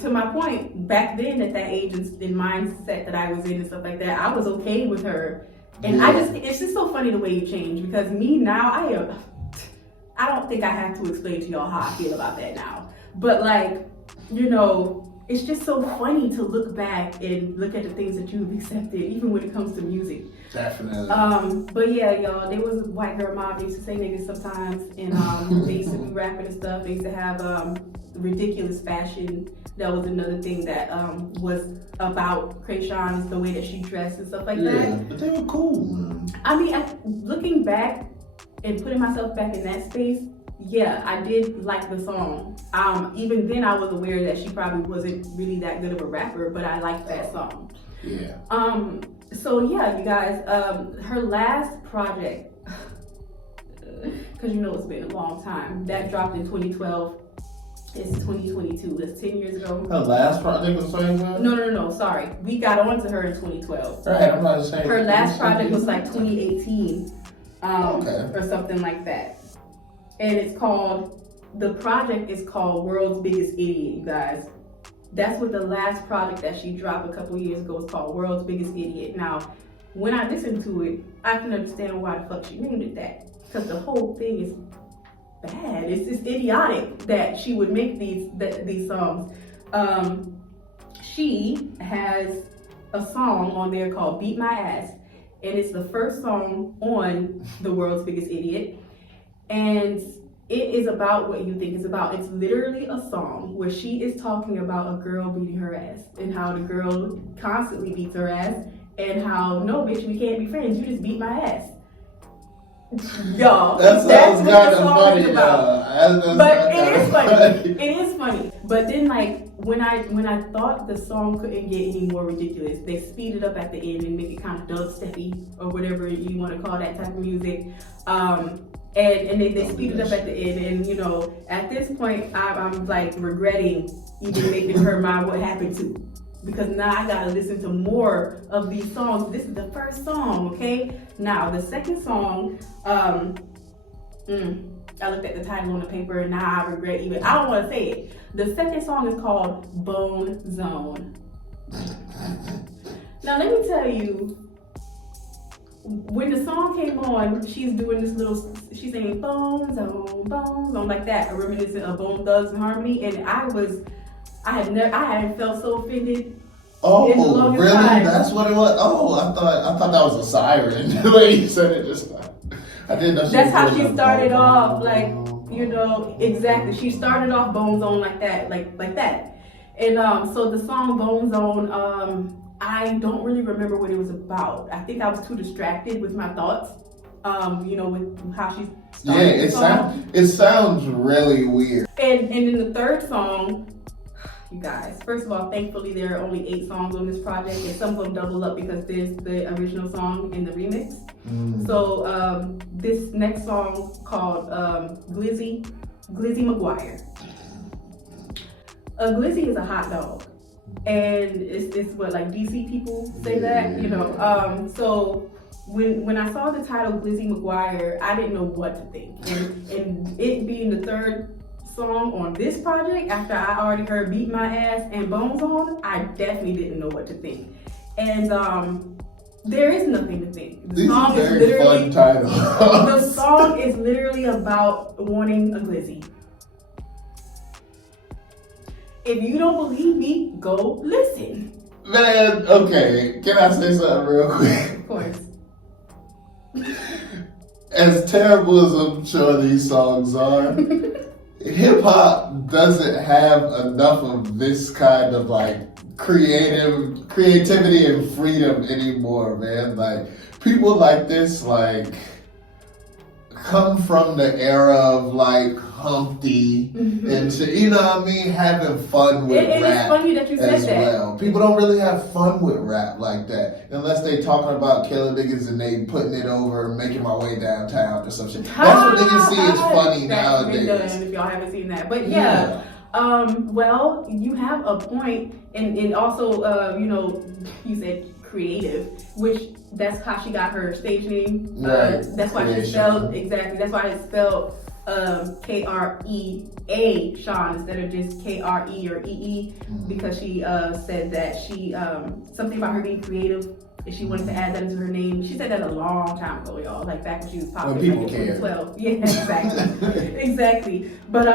To my point, back then at that age and mindset that I was in and stuff like that, I was okay with her. And it's just so funny the way you change, because me now, I don't think I have to explain to y'all how I feel about that now. But like, you know, it's just so funny to look back and look at the things that you've accepted, even when it comes to music. Definitely. But yeah, y'all, there was a white girl mob. They used to say niggas sometimes, and they used to be rapping and stuff. They used to have ridiculous fashion. That was another thing that was about Krayshawn, is the way that she dressed and stuff like that. Yeah, but they were cool, man. I mean, looking back and putting myself back in that space, yeah, I did like the song. Even then I was aware that she probably wasn't really that good of a rapper, but I liked that song. Yeah. So yeah, you guys, her last project, because you know it's been a long time, that dropped in 2012. It's 2022. That's 10 years ago. Her last project was 2012? No. Sorry, we got onto her in 2012. Right, I'm not saying. Her last project was like 2018, okay, or something like that. And the project is called World's Biggest Idiot, you guys. That's what the last project that she dropped a couple years ago was called, World's Biggest Idiot. Now, when I listen to it, I can understand why the fuck she named it that. Because the whole thing is bad. It's just idiotic that she would make these songs. She has a song on there called Beat My Ass. And it's the first song on the World's Biggest Idiot. And it is about what you think it's about. It's literally a song where she is talking about a girl beating her ass and how the girl constantly beats her ass and how, no bitch, we can't be friends, you just beat my ass. Y'all, that's what the song is about. But it is funny. It is funny. But then like when I thought the song couldn't get any more ridiculous, they speed it up at the end and make it kind of dubsteppy or whatever you want to call that type of music. And they speed it up at the end, and you know, at this point, I'm like regretting even making her my What Happened To, because now I gotta listen to more of these songs. This is the first song, okay? Now the second song, I looked at the title on the paper, and now I regret I don't want to say it. The second song is called Bone Zone. Now let me tell you. When the song came on, she's doing this she's saying bone zone, like that, a reminiscent of Bone Thugs and Harmony, and I hadn't felt so offended. Oh, really? Time. That's what it was? Oh, I thought that was a siren, the way you said it just now. I didn't know. That's how she started off, like, you know, exactly. She started off Bone Zone like that, like that. And so the song Bone Zone, I don't really remember what it was about. I think I was too distracted with my thoughts, you know, with how she started. Yeah, it sounds really weird. And then the third song, you guys. First of all, thankfully there are only 8 songs on this project, and some of them double up because there's the original song and the remix. So this next song called Glizzy McGuire. A glizzy is a hot dog, and it's what, like DC people say that, you know. So when I saw the title Glizzy McGuire, I didn't know what to think, and it being the third song on this project after I already heard Beat My Ass and Bones On, I definitely didn't know what to think. And there is nothing to think. The song is literally fun title. The song is literally about wanting a glizzy. If you don't believe me, go listen. Man, okay, can I say something real quick? Of course. As terrible as I'm sure these songs are, hip hop doesn't have enough of this kind of like creativity and freedom anymore, man. Like people like this, like come from the era of like Humpty and shit, you know what I mean, having fun with rap. It's funny that you said as that. Well. People don't really have fun with rap like that unless they talking about killing niggas and they putting it over making my way downtown or some shit. That's what niggas see as funny nowadays. Done, if y'all haven't seen that, but yeah. Well, you have a point, and also, you know, you said creative, which that's how she got her stage name. That's why it's spelled exactly. That's why it's spelled K-R-E-A Sean instead of just K-R-E or E-E, because she said that she something about her being creative. And she wanted to add that into her name. She said that a long time ago, y'all. Like back when she was popular, when people like in care. 2012. Yeah, exactly, exactly. But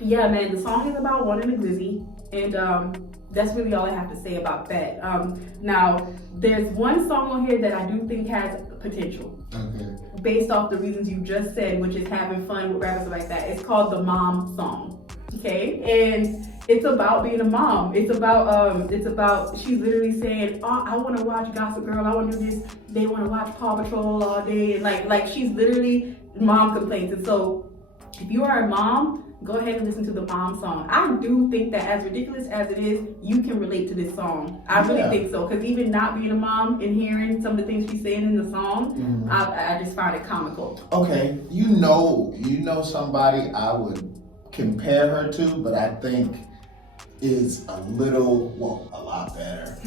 yeah, man, the song is about wanting a glizzy, and that's really all I have to say about that. Now, there's one song on here that I do think has potential, based off the reasons you just said, which is having fun with rappers like that. It's called the Mom Song, okay? And it's about being a mom. It's about she's literally saying, oh, I want to watch Gossip Girl, I want to do this. They want to watch Paw Patrol all day, and like she's literally mom complaints. And so, if you are a mom, go ahead and listen to the Mom Song. I do think that as ridiculous as it is, you can relate to this song. I really think so, because even not being a mom and hearing some of the things she's saying in the song, I just find it comical. Okay, you know somebody I would compare her to, but I think is a lot better,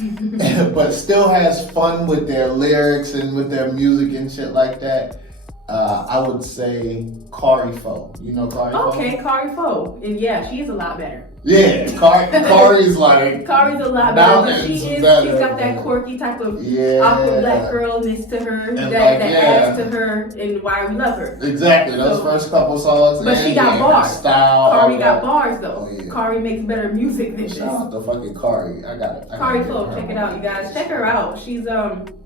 but still has fun with their lyrics and with their music and shit like that. I would say KARI FAUX. You know KARI FAUX? Okay, KARI FAUX. And yeah, she is a lot better. Yeah, Kari's like... Kari's a lot better, but she's got that quirky type of awkward black girlness to her and that adds to her and why we love her. Exactly, those first couple songs. But she got bars. KARI got bars though. Oh, yeah. KARI makes better music than this. Shout out to fucking KARI. I got it. KARI FAUX, check it out, you guys. Check her out. She's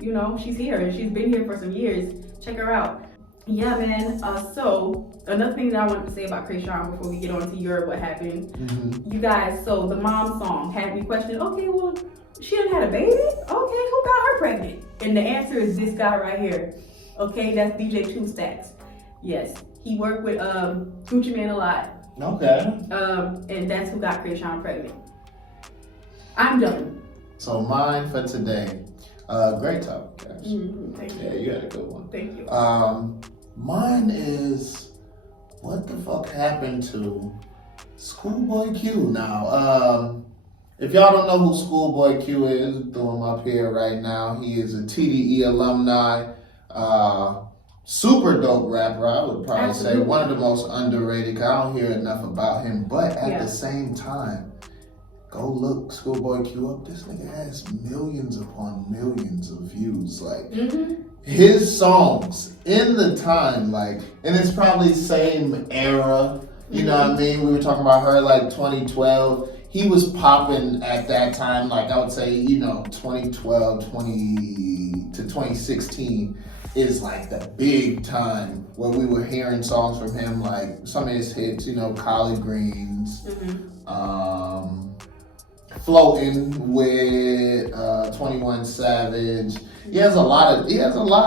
you know, she's here and she's been here for some years. Check her out. Yeah, man. So another thing that I wanted to say about Krayshawn before we get on to your what happened, you guys. So the Mom Song had me question. Okay, well, she done had a baby. Okay, who got her pregnant? And the answer is this guy right here. Okay, that's DJ Two Stacks. Yes, he worked with Gucci Mane a lot. Okay. And that's who got Krayshawn pregnant. I'm done. So mine for today. Great topic, guys. Thank you. Yeah, you had a good one. Thank you. Mine is, what the fuck happened to Schoolboy Q? Now, if y'all don't know who Schoolboy Q is, throw him up here right now. He is a TDE alumni, super dope rapper. I would probably say one of the most underrated. 'Cause I don't hear enough about him, but at the same time, go look Schoolboy Q up. This nigga has millions upon millions of views. Like his songs in the time, like, and it's probably same era. You know what I mean? We were talking about her like 2012. He was popping at that time. Like I would say, you know, 2012, 20 to 2016 is like the big time where we were hearing songs from him. Like some of his hits, you know, Collard Greens. Floating with 21 Savage. He has a lot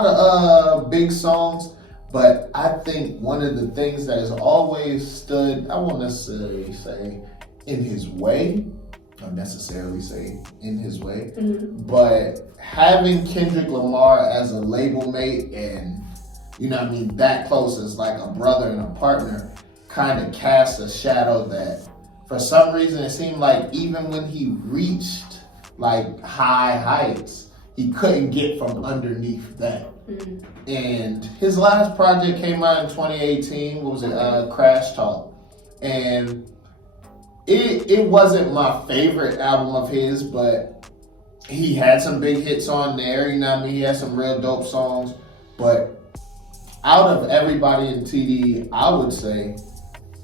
of big songs, but I think one of the things that has always stood, I won't necessarily say in his way. Not necessarily say in his way, Mm-hmm. but having Kendrick Lamar as a label mate and, you know what I mean, that close as like a brother and a partner kind of casts a shadow that for some reason it seemed like even when he reached like high heights, he couldn't get from underneath that. Mm-hmm. And his last project came out in 2018. What was it? Crash Talk. And it wasn't my favorite album of his, but he had some big hits on there. You know what I mean? He had some real dope songs. But out of everybody in TD, I would say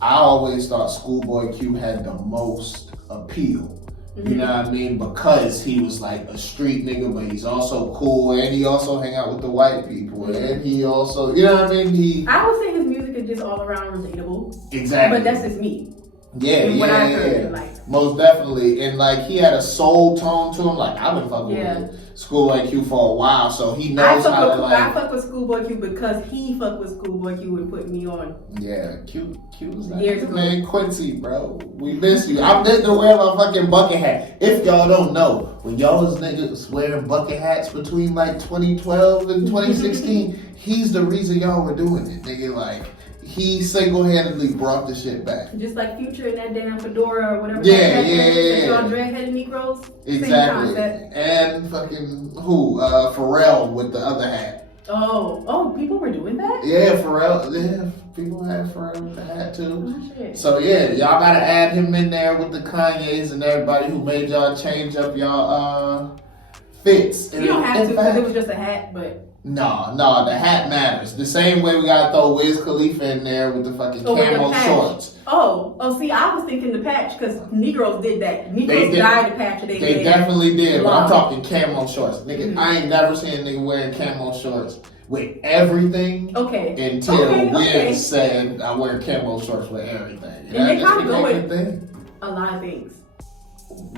I always thought Schoolboy Q had the most appeal. You know what I mean? Because he was like a street nigga, but he's also cool, and he also hang out with the white people, and he also, you know what I mean? I would say his music is just all around relatable. Exactly. But that's just me. Yeah, what I yeah. heard, like. Most definitely. And like he had a soul tone to him. Like I've been fucking with Schoolboy Q for a while, so he knows how to like. I fuck with Schoolboy Q because he fucked with Schoolboy Q and put me on. Yeah, Q was like, Years ago. Man, Quincy, bro, we miss you. I'm just to wear my fucking bucket hat. If y'all don't know, when y'all was niggas wearing bucket hats between like 2012 and 2016, he's the reason y'all were doing it, nigga. Like. He single-handedly brought the shit back. Just like Future in that damn fedora or whatever. Yeah. Y'all dreadheaded Negroes. Exactly. Same concept. And fucking Pharrell with the other hat. Oh, people were doing that? Yeah, Pharrell. Yeah, people had Pharrell with the hat too. Oh, shit. So yeah, y'all gotta add him in there with the Kanyes and everybody who made y'all change up y'all fits. You don't have to because it was just a hat, but. No, the hat matters. The same way we gotta throw Wiz Khalifa in there with the fucking camo shorts. See, I was thinking the patch because Negroes did that. Negroes dyed the patch. They definitely did, but I'm talking camo shorts. Nigga, I ain't never seen a nigga wearing camo shorts with everything until Wiz said I wear camo shorts with everything. And they kind of go with a lot of things.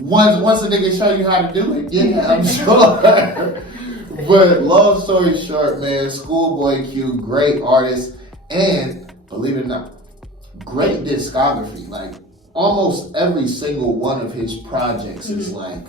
Once a nigga show you how to do it, yeah, I'm sure. But long story short, man, Schoolboy Q, great artist, and believe it or not, great discography. Like almost every single one of his projects is like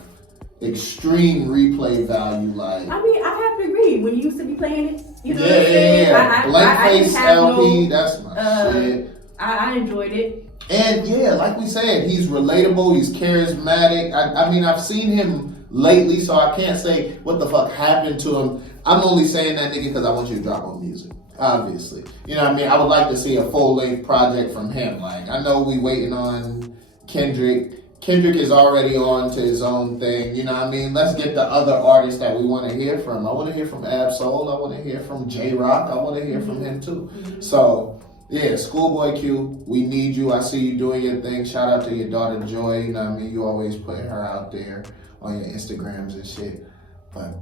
extreme replay value. Like I mean, I have to agree. When you used to be playing it, you know, yeah. Blank Face LP, that's my shit. I enjoyed it. And yeah, like we said, he's relatable, he's charismatic. I mean, I've seen him lately, so I can't say what the fuck happened to him. I'm only saying that nigga because I want you to drop more music, obviously. You know what I mean? I would like to see a full-length project from him. Like, I know we waiting on Kendrick. Kendrick is already on to his own thing. You know what I mean? Let's get the other artists that we want to hear from. I want to hear from Ab-Soul. I want to hear from J-Rock. I want to hear from him too. So, yeah, Schoolboy Q, we need you. I see you doing your thing. Shout out to your daughter Joy. You know what I mean? You always putting her out there on your Instagrams and shit. But,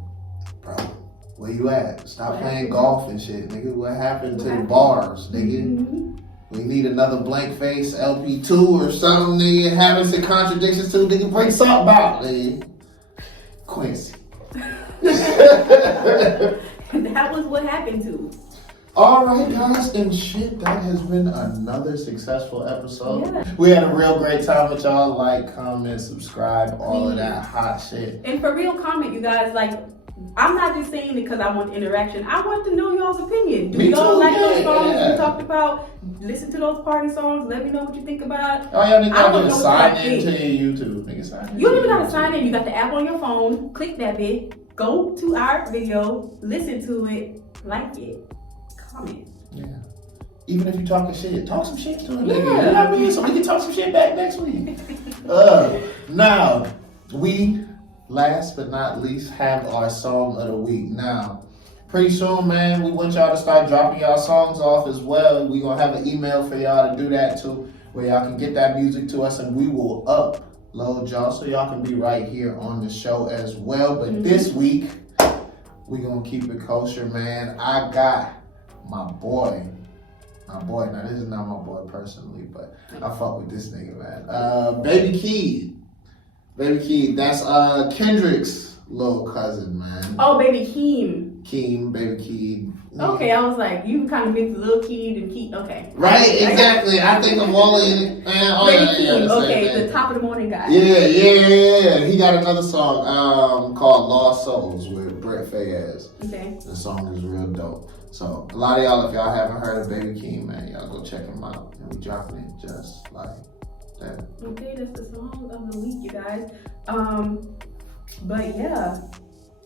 bro, where you at? Stop playing golf and shit, nigga. What happened to the bars, nigga? We need another Blank Face LP2 or something, nigga. Having some contradictions too, nigga. Bring something out, nigga. Quincy. That was what happened to. All right, guys, and shit, that has been another successful episode. Yeah. We had a real great time with y'all. Like, comment, subscribe, all of that hot shit. And for real, comment, you guys. Like, I'm not just saying it because I want interaction. I want to know y'all's opinion. Do y'all like those songs we talked about? Listen to those party songs. Let me know what you think about it. Oh, y'all need to sign into your YouTube. Nigga, you don't even got to sign in. You got the app on your phone. Click that bit. Go to our video. Listen to it. Like it. Comment. Yeah. Even if you talking shit, talk some shit to a nigga. Yeah. You know what I mean? So we can talk some shit back next week. Now, we, last but not least, have our song of the week. Now, pretty soon, man, we want y'all to start dropping y'all songs off as well. We're going to have an email for y'all to do that too, where y'all can get that music to us and we will upload y'all so y'all can be right here on the show as well. But this week, we're going to keep it kosher, man. I got my boy, now this is not my boy personally, but I fuck with this nigga, man. Baby Keem, that's Kendrick's little cousin, man. Oh, Baby Keem. Keem, Baby Keem. Okay, I was like, you kind of mix Lil Keed and Keed. Okay. Right, exactly. I think of all of it. Baby Keem, okay, the top of the morning guy. Yeah. He got another song called Lost Souls with Brett Fayez. Okay. The song is real dope. So a lot of y'all, if y'all haven't heard of Baby Keem, man, y'all go check him out. And we dropping it just like that. Okay, that's the song of the week, you guys. But yeah,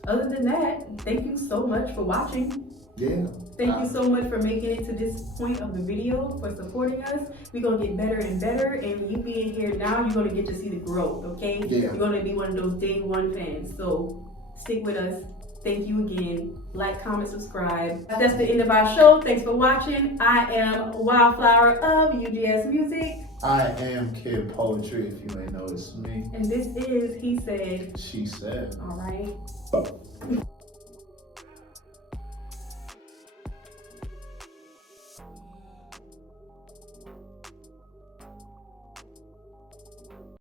other than that, thank you so much for watching. Yeah. Thank you so much for making it to this point of the video, for supporting us. We're going to get better and better, and you being here now, you're going to get to see the growth, okay? Yeah. You're going to be one of those day one fans, so stick with us. Thank you again. Like, comment, subscribe. That's the end of our show. Thanks for watching. I am Wildflower of UGS Music. I am Kid Poetry, if you ain't know it's me. And this is He Said. She Said. All right.